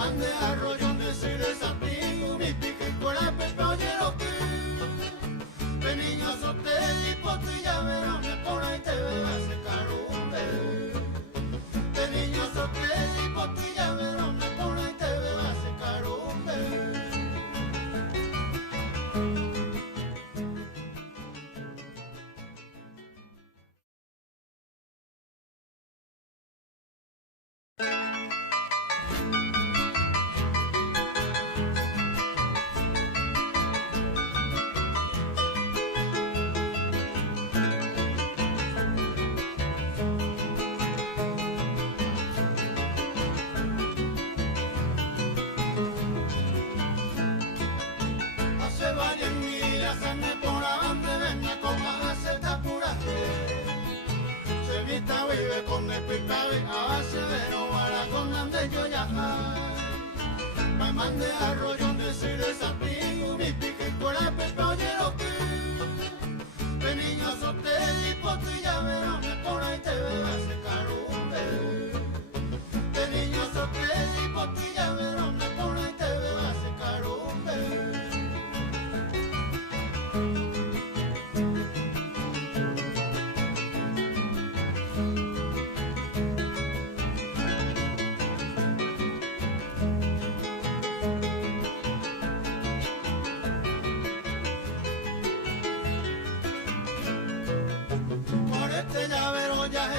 mande arroyo donde se desafío, mi pique con la pepe oye lo que. De niño sote y potilla verone por ahí te bebas el carumbe. De niño sote y potilla verone por ahí te bebas el carumbe. Vive con despitabe a base de no bala con donde yo ya me mande arroyo donde se desafío, mi pique con la pepe oye lo que. De niño sote y potilla verone por ahí te bebas el carumbe. De niño sote y potilla verone por ahí te bebas el carumbe.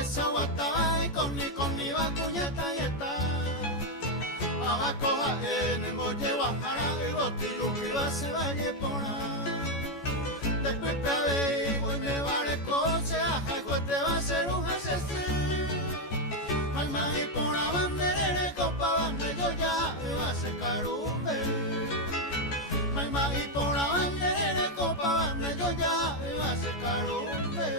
Esa guataba y con ni va cuñeta y está. Abajo en el molle bajara el botillo que va se vaya por ahí. Después te veo y me vale cosa, y te va a ser un asesino. Al más y por la bandera de copa bande yo ya me va a ser carumbe. Al más y por la bandera de copa bande yo ya me va a ser carumbe.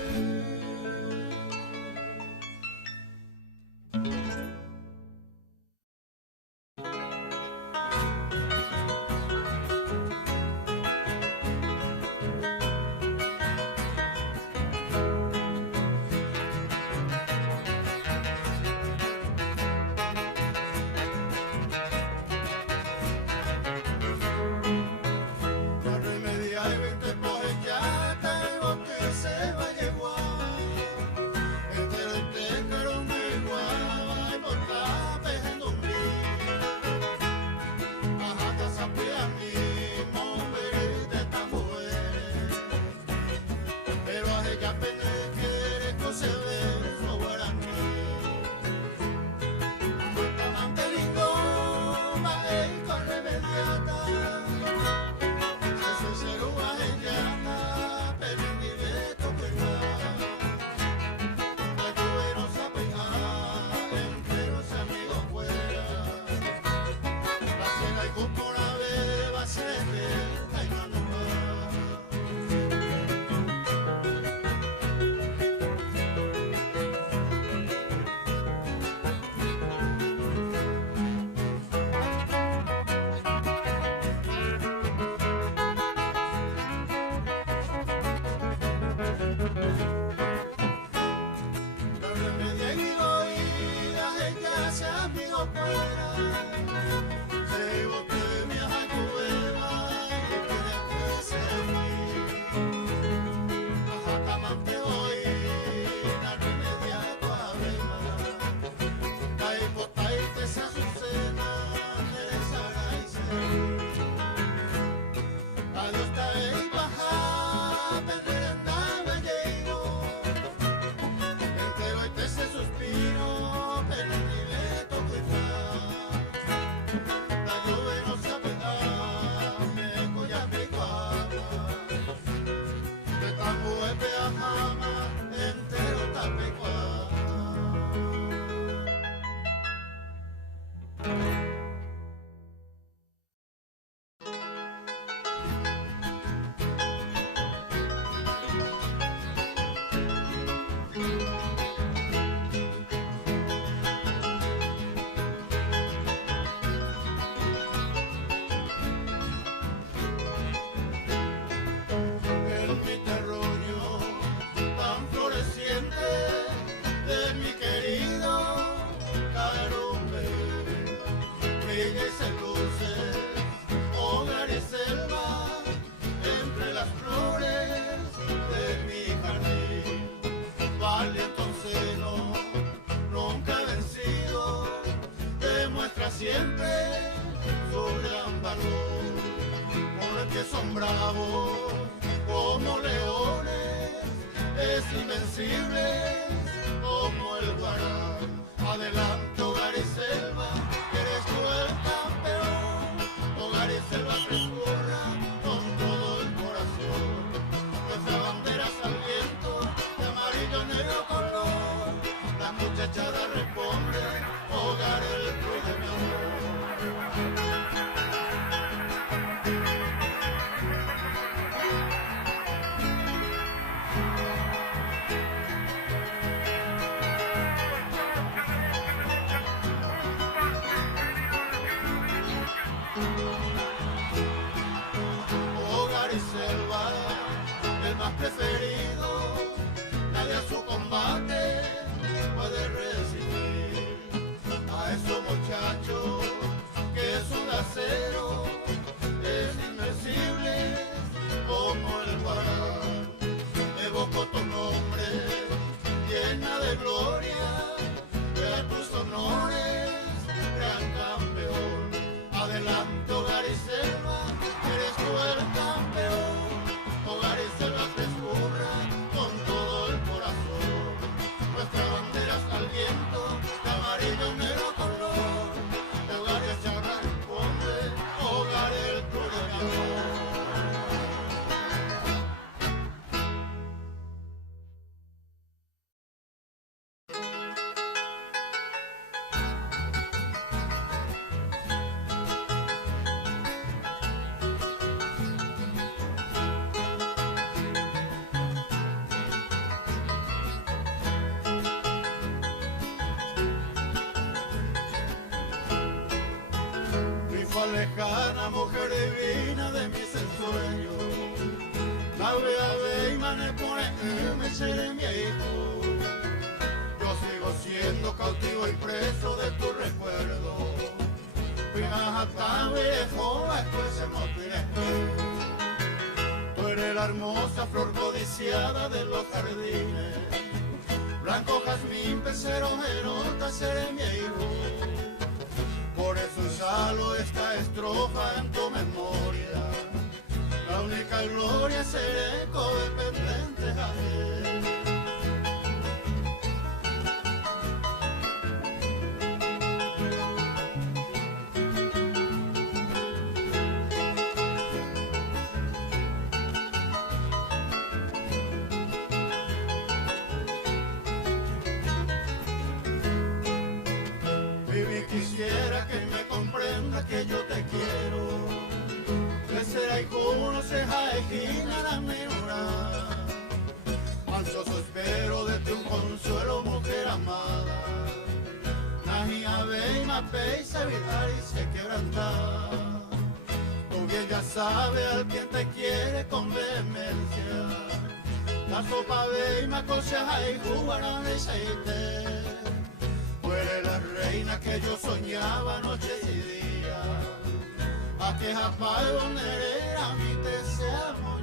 son bravos como leones, es invencible como el guarán. Adelante, Hogar y Selva, eres tú el campeón. Hogar y Selva transcurra con todo el corazón. Nuestra bandera es al viento, de amarillo, negro color. La muchachada responde, Hogar el club de mi amor. Preferido, nadie a su combate puede resistir. A esos muchachos que son de acero, es invencible como el guarán. Evoco tu nombre, llena de gloria, de tus honores, gran campeón. Adelante, Hogar y Selva, eres tú el campeón. Hogar y Selva transcurra con todo el corazón. Nuestra bandera es al viento, de amarillo, negro color. Hogar y Selva responde, Hogar el club de mi amor. Lejana, mujer divina de mis ensueños, la ve y me pone me seré mi hijo. Yo sigo siendo cautivo y preso de tu recuerdo. Fija tan viejo, después se moriré. Tú eres la hermosa flor codiciada de los jardines. Blanco jazmín, pecero, gerota, seré mi hijo. Por eso salo esta estrofa en tu memoria. La única gloria es el eco dependiente a él. Quisiera que me comprendas que yo te quiero. Crecerá y como se jaejina la menura. Ansioso espero de ti un consuelo, mujer amada. Najia ve y mape y se virar y se quebranta. Tú bien ya sabes al quien te quiere con vehemencia. La sopa ve y me aconseja y jugarán de aceite. Tú eres la reina que yo soñaba noche y día. A que japá de donde a mí te sea moñe.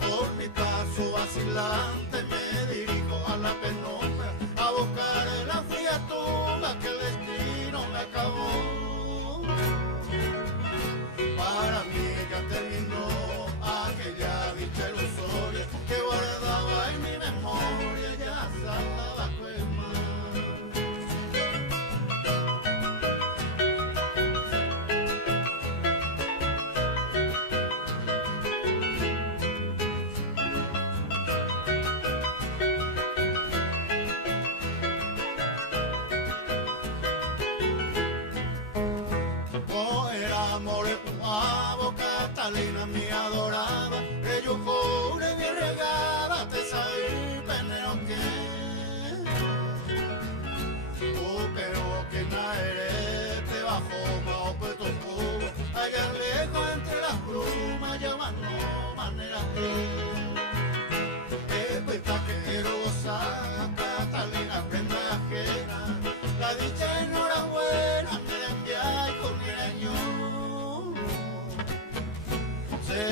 Por mi paso vacilante me dirijo a la penumbra a buscar la fría tumba que el destino me acabó. Para mí ya terminó aquella dicha ilusoria que guardaba en mi memoria, ya estaba quemada. Catalina mi adorada, que yo jure mi regada, te sabí peneo que pero que na eres te bajo mao pues tocó allá lejos entre las brumas llamando maneras esta que quiero gozar Catalina prenda ajena la dicha enhorabuena me la enviáis con mi año se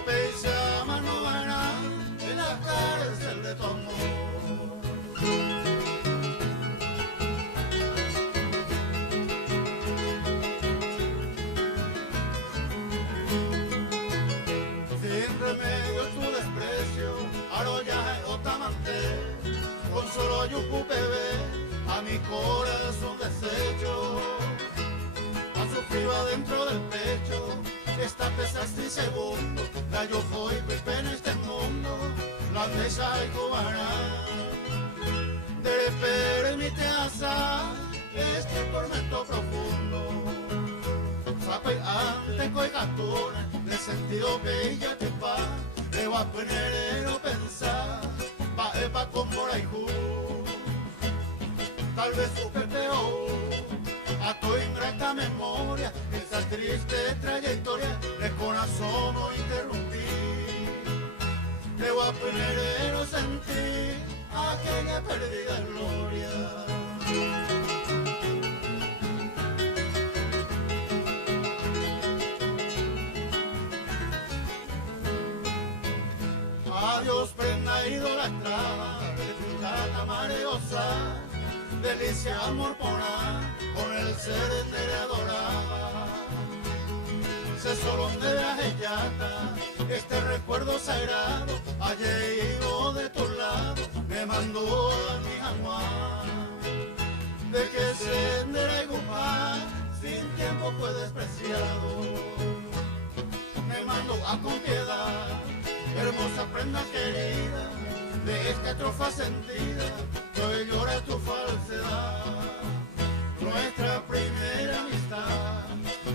tope y se ama no verá en la cárcel de tu amor. Sin remedio tu desprecio, arollaje o tamante, con solo yucu bebé, a mi corazón desecho. Ha sufrido adentro del pecho, esta pesaste y segundo, la yo fui y pena este mundo, la mesa y cubana. De permite asar este tormento profundo. Sape ante coi gatone, de sentido que ella te pa, le va a poner el pensar, pa con moraijú. Tal vez supe peor, a tu ingrata memoria, esa triste trayectoria de corazón no interrumpí. Le voy a poner el sentir aquella perdida gloria. Adiós prenda idolatrada, refugada mareosa, delicia amor pona, con el ser adorada. Se solo de viajellata, este recuerdo sagrado, ayer ido de tu lado, me mandó a mi jaguar. De que se enderegupar, sin tiempo fue despreciado. Me mandó a con piedad, hermosa prenda querida, de esta trofa sentida, que hoy llora tu falsedad. Nuestra primera amistad,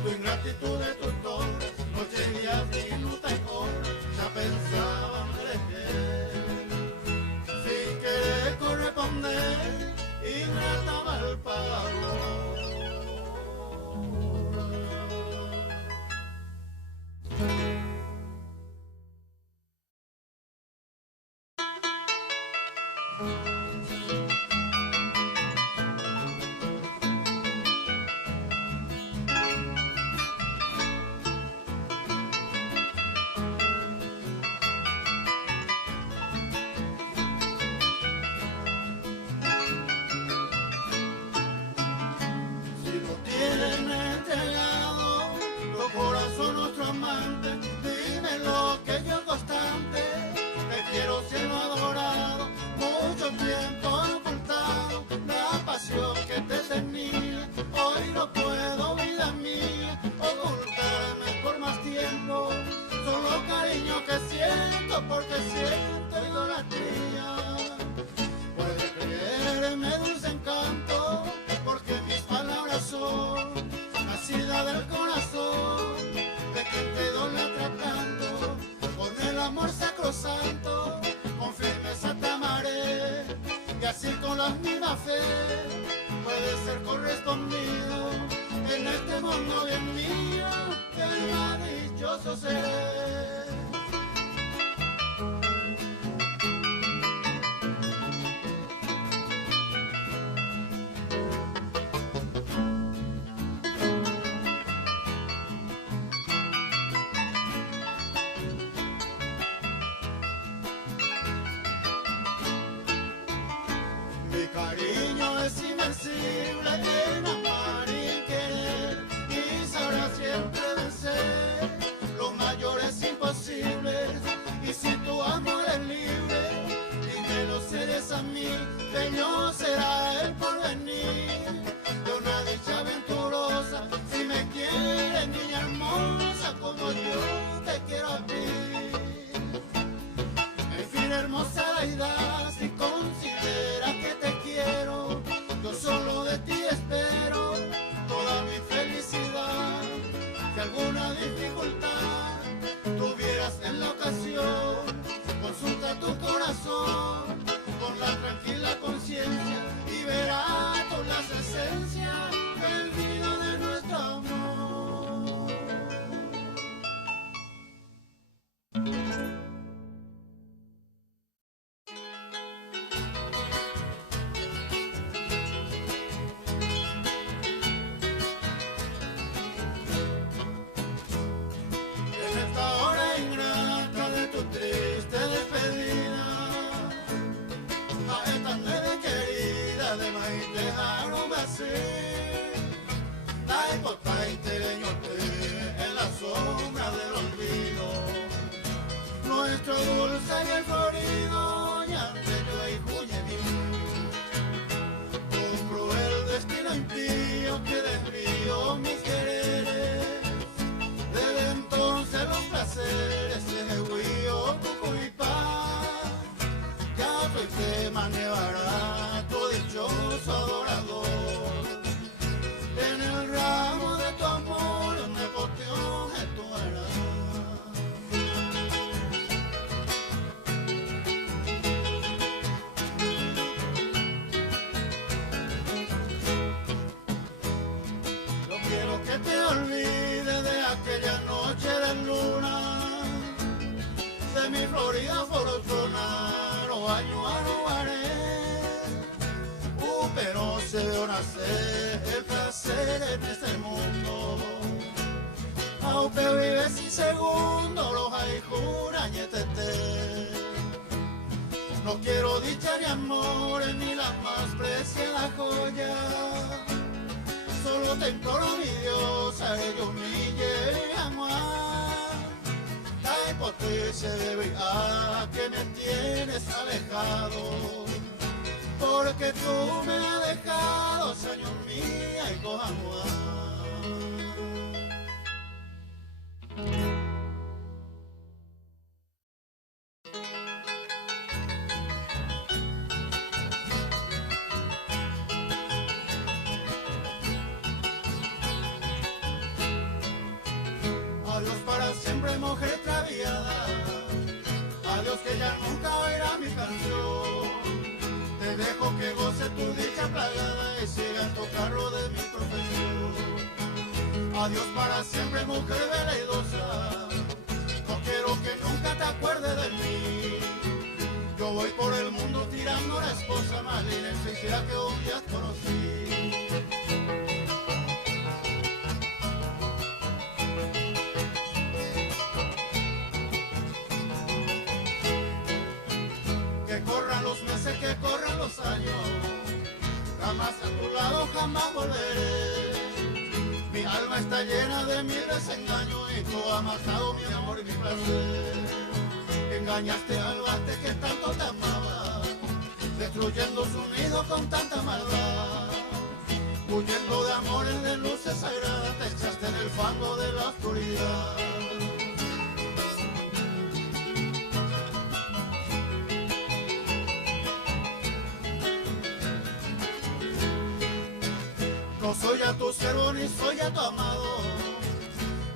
tu ingratitud de tus dones, noche y día, minuta y hora, ya pensaban de sin querer corresponder, ingrata mal pago. Dime lo que yo constante, te quiero cielo adorado, mucho tiempo ocultado, la pasión que te tenía, hoy no puedo, vida mía, ocultarme por más tiempo, solo cariño que siento, porque siento idolatría. Puede creerme dulce encanto, porque mis palabras son nacidas del corazón, de quien te idolatra tanto, con el amor sacrosanto, con firmeza te amaré, y así con la misma fe, puede ser correspondido, en este mundo bien mío, que más dichoso seré. Mi cariño es invencible en amar y querer, y sabrá siempre vencer los mayores imposibles. Y si tu amor es libre y me lo cedes a mí, bello será el porvenir de una dicha aventurosa. Si me quieres, niña hermosa, como yo te quiero a ti. En fin, hermosa deidad, si consideras que te quiero, yo solo de ti espero toda mi felicidad. Si alguna dificultad tuvieras en la ocasión, consulta tu corazón con la tranquila conciencia y verás con las esencias del vino de nuestro amor. dejaron así. Tai potai tereñote en la sombra del olvido. Nuestro dulce y el florido Yandeyo y Juñemín. Un cruel destino impío que desvió mis quereres. Desde entonces los placeres se huío tu y paz. Ya soy tema nevará tu dichoso adorador. En el ramo de tu amor me posteó en tu hará. No quiero que te olvides de aquella noche de luna, de mi Florida fortuna, no año a no haré. Pero se veo nacer el placer en este mundo. Aunque vive sin segundo, los hay jurañetete. No quiero dicha ni amores, ni las más preciadas joyas. Solo te imploro, mi diosa, que yo humille y amar. La hipotecia debe a que me tienes alejado. Porque tú me has dejado, Señor mía, y cojamuá. Adiós para siempre, mujer extraviada. Adiós que ya nunca oirá mi canción. Te dejo que goce tu dicha plagada y siga en tu carro de mi profesión. Adiós para siempre, mujer veleidosa. No quiero que nunca te acuerdes de mí. Yo voy por el mundo tirando a la esposa más linda y siquiera que un día conocí. Que corran los meses, que corran los años, jamás a tu lado, jamás volveré. Mi alma está llena de mil desengaños y tú has matado mi amor y mi placer. Engañaste al bate que tanto te amaba, destruyendo su nido con tanta maldad. Huyendo de amores de luces sagradas, te echaste en el fango de la oscuridad. No soy ya tu siervo ni soy ya tu amado,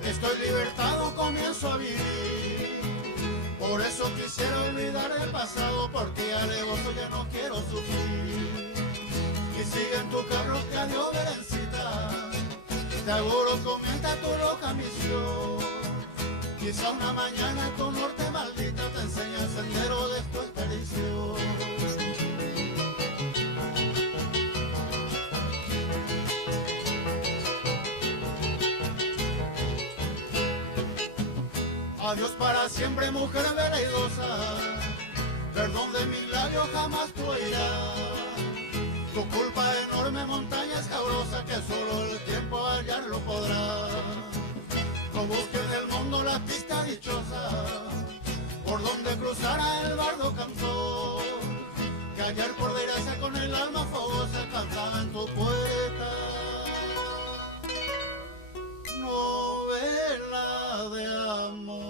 estoy libertado, comienzo a vivir. Por eso quisiera olvidar el pasado, porque alevoso ya no quiero sufrir. Y sigue en tu carro que adiós Berencita, te auguro comienza tu loca misión. Quizá una mañana tu norte maldita te enseña el sendero de tu expedición. Adiós para siempre, mujer veleidosa, perdón de mis labios jamás tú oirás. Tu culpa enorme, montaña escabrosa, que solo el tiempo hallarlo podrá. No busques en el mundo la pista dichosa, por donde cruzara el bardo cantor, que ayer por desgracia con el alma fogosa cantaba en tu puerta. Novela de amor.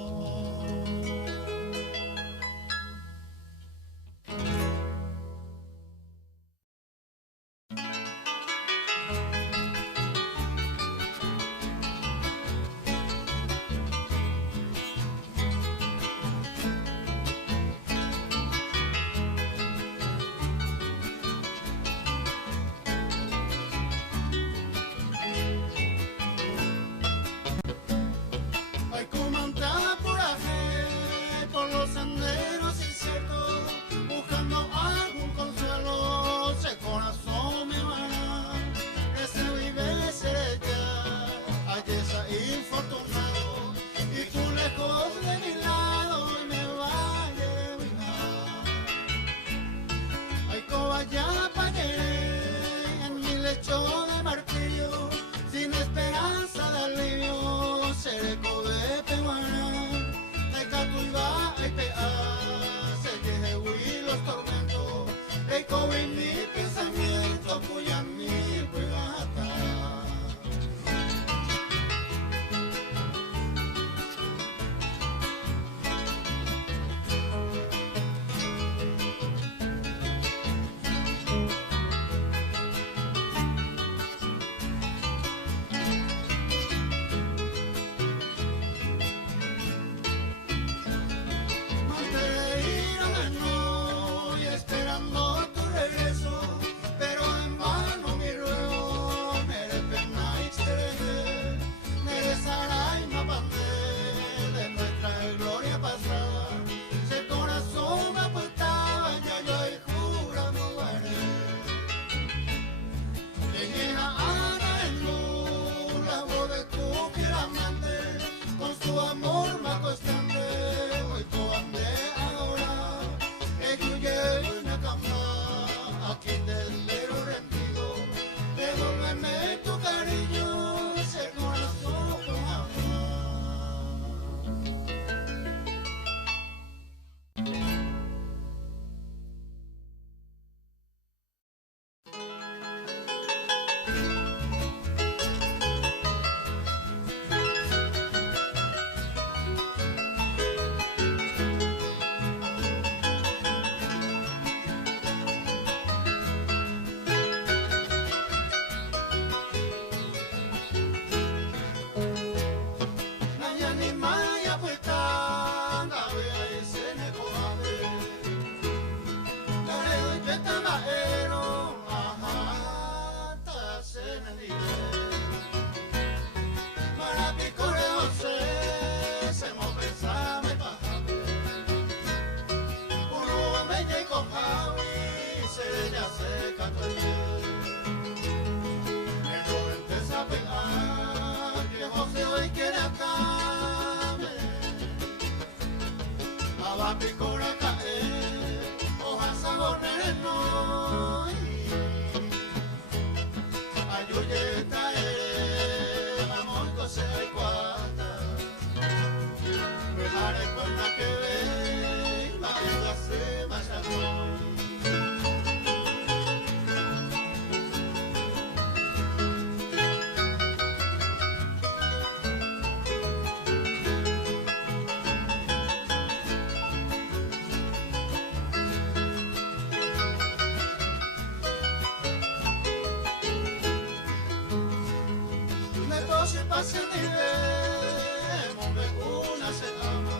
pase nivel, mombe una se ama.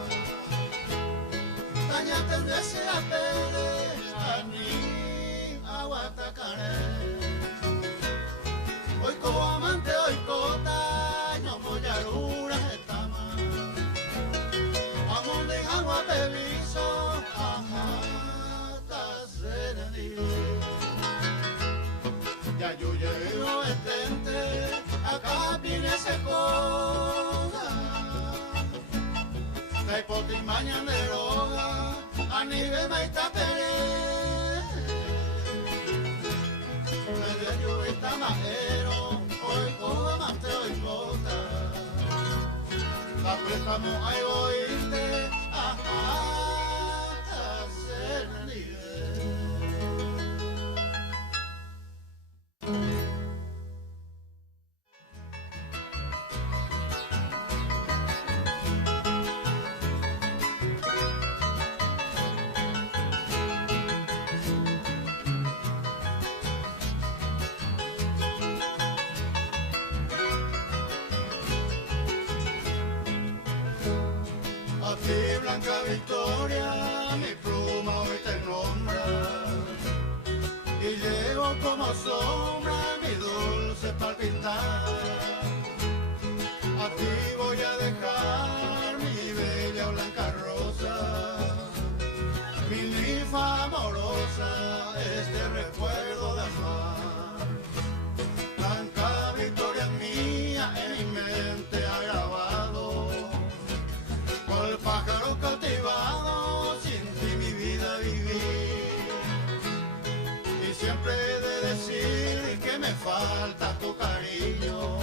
Tanya tendrese a pere, ani aguatacare. Hoy como amante, hoy cota, no voy a luna estama. Amor de agua bebizo, ajá, ta serenidad. Ya yo llevo estente, acá viene ese coda. Trae poti mañana de roga, a nivel maita pere. Medio yo está majero, hoy coda mante, hoy cota. La préstamo ahí oíste, ajá, ta serenidad. A ti, Blanca Victoria, mi pluma hoy te nombra. Y llevo como sombra mi dulce palpitar. A ti voy a dejar mi bella blanca rosa, mi ninfa amorosa, este recuerdo de amar. Blanca Victoria mía, en mi mente ha grabado, cual pájaro cautivado, sin ti mi vida viví. Y siempre he de decir que me falta tu cariño,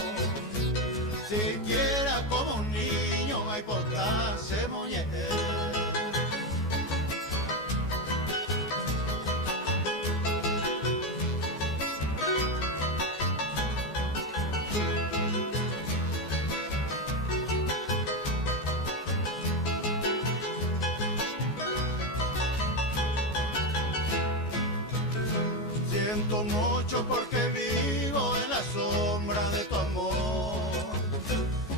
siquiera como un niño hay portarse muñeca. Siento mucho porque vivo en la sombra de tu amor,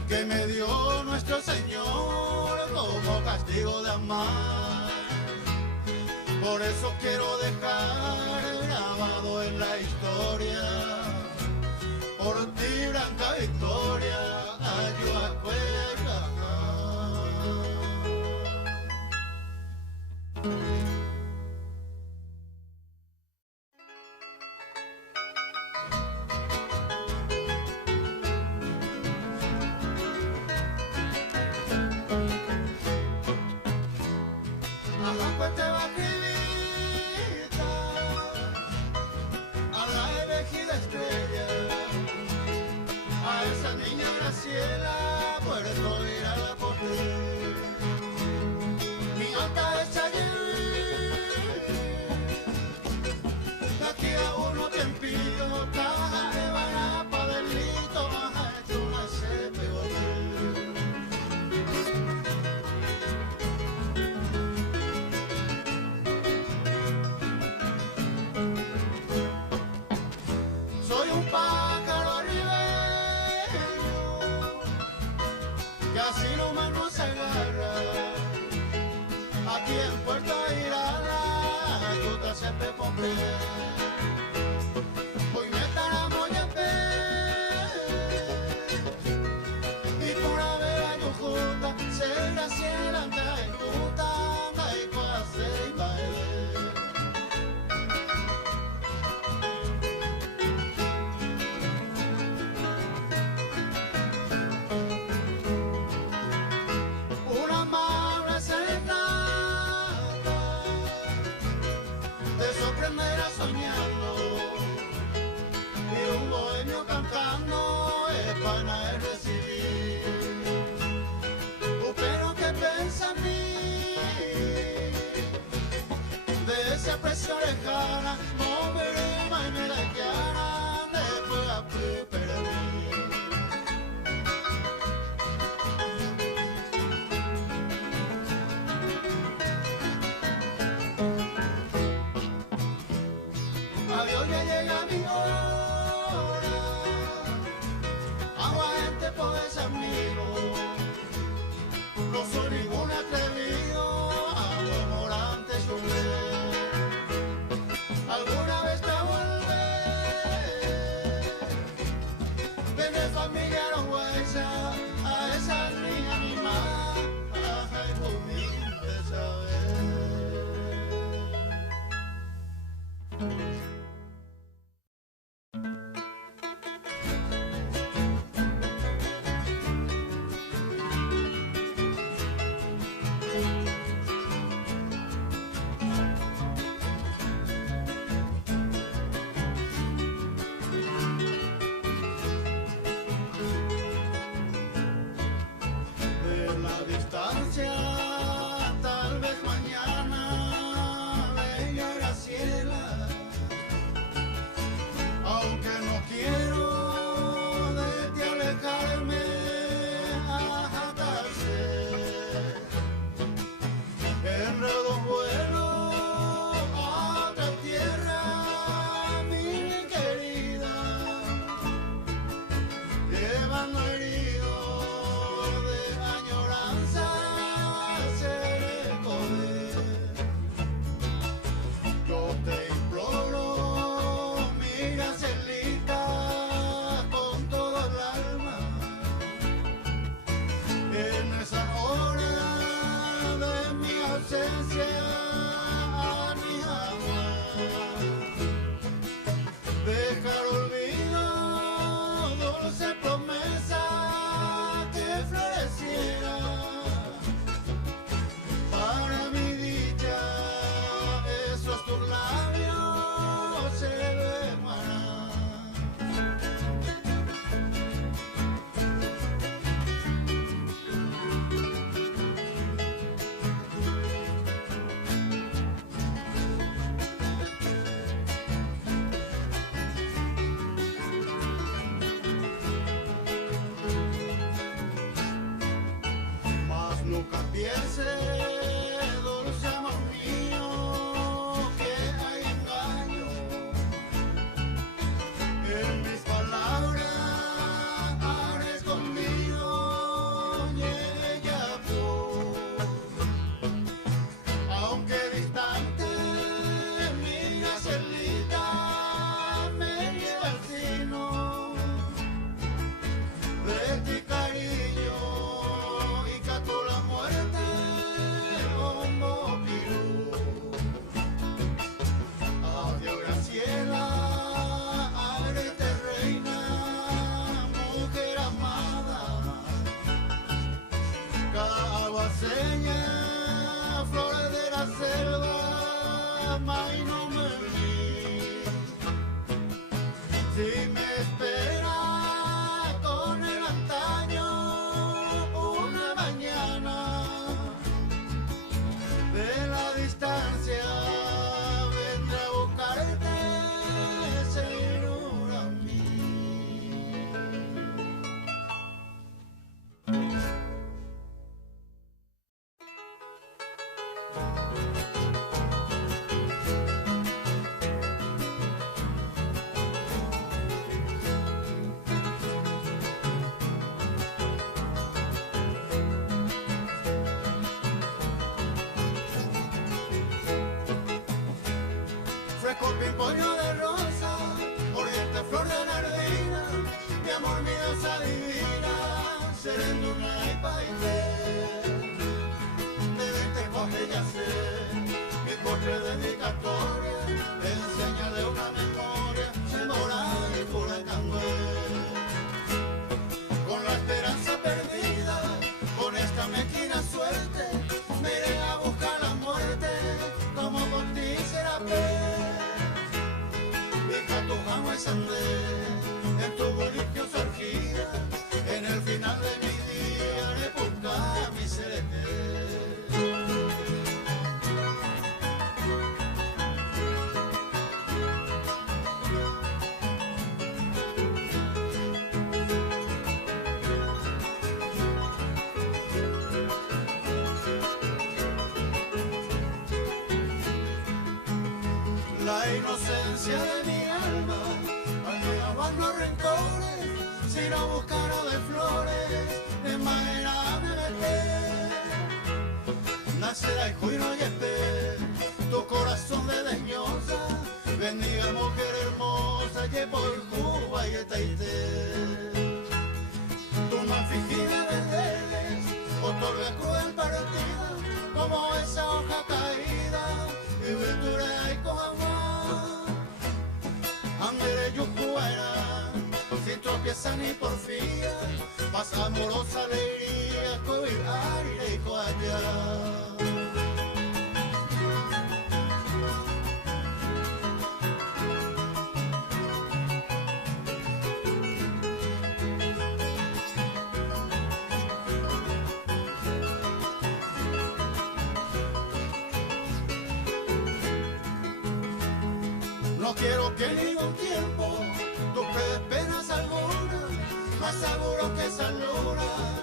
que me dio nuestro Señor como castigo de amar. Por eso quiero dejar grabado en la historia, por ti, Blanca Victoria, Ayuacueca. Ajá, pues te va a escribir, Si me espera con el antaño una mañana de la distancia vendré a buscarte, seguro a mí. Fresco pimpollo de rosa, oriente flor de nardina, mi amor, mi diosa divina, serenduna y paité. De 20 cosas ya sé, mi postre dedicatoria, enseña de una memoria, se mora y pura candé. Con la esperanza perdida, con esta mezquina suerte, me iré a buscar la muerte, como por ti será fe. Tu jamón es andén, en tu bolillo surgida, en el final de mi día de buscar mi celeste. La inocencia de mi alma, al no lavar los rencores, si no buscara de flores, de manera me meter. Nacerá y juino y espé, tu corazón de desdeñosa, bendiga mujer hermosa, y por Cuba y Taité. Tu más fingida verdes, otorga cruel partida, como esa hoja caída, y ventura y coja. Andere yucuera, sin tropieza ni porfía, más amorosa alegría, coir aire y coalla. No quiero que ningún tiempo tú penas alguna, más seguro que esa luna